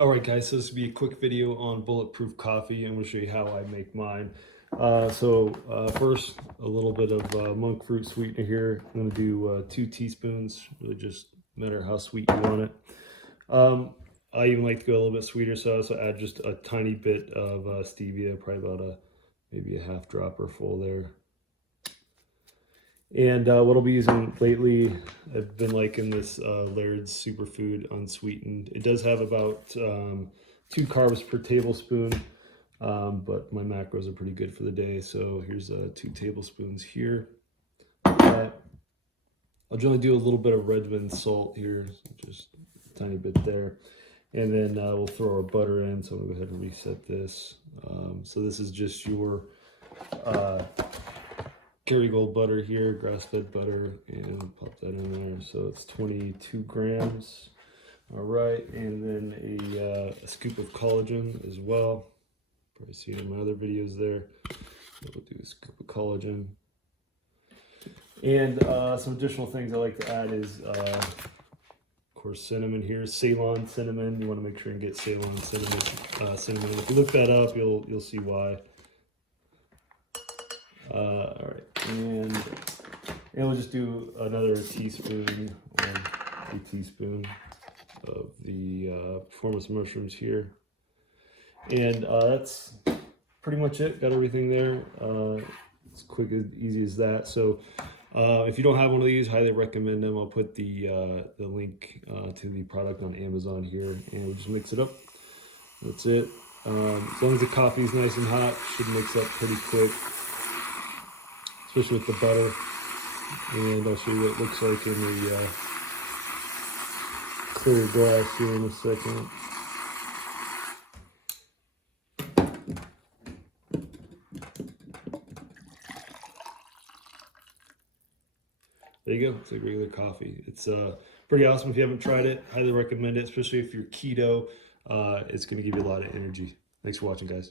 All right, guys, so this will be a quick video on Bulletproof coffee. I'm going to show you how I make mine. First, a little bit of monk fruit sweetener here. I'm going to do 2 teaspoons, really just matter how sweet you want it. I even like to go a little bit sweeter, so I also add just a tiny bit of stevia, probably about maybe a half dropper full there. And what I'll be using lately, I've been liking this Laird Superfood Unsweetened. It does have about 2 carbs per tablespoon, but my macros are pretty good for the day. So here's 2 tablespoons here. I'll generally do a little bit of Redmond salt here, just a tiny bit there. And then we'll throw our butter in. So I'm gonna go ahead and reset this. So this is just your Kerrygold butter here, grass-fed butter, and pop that in there. So it's 22 grams. All right, and then a scoop of collagen as well. Probably seen in my other videos there. We'll do a scoop of collagen. And some additional things I like to add is, of course, cinnamon here. Ceylon cinnamon. You want to make sure and get Ceylon cinnamon. If you look that up, you'll see why. All right, and we'll just do another teaspoon or a teaspoon of the performance mushrooms here, and that's pretty much it. Got everything there. It's quick and easy as that. So if you don't have one of these, highly recommend them. I'll put the link to the product on Amazon here, and we'll just mix it up. That's it. As long as the coffee is nice and hot, should mix up pretty quick, especially with the butter. And I'll show you what it looks like in the clear glass here in a second. There you go. It's like regular coffee. It's pretty awesome. If you haven't tried it, highly recommend it, especially if you're keto. It's going to give you a lot of energy. Thanks for watching, guys.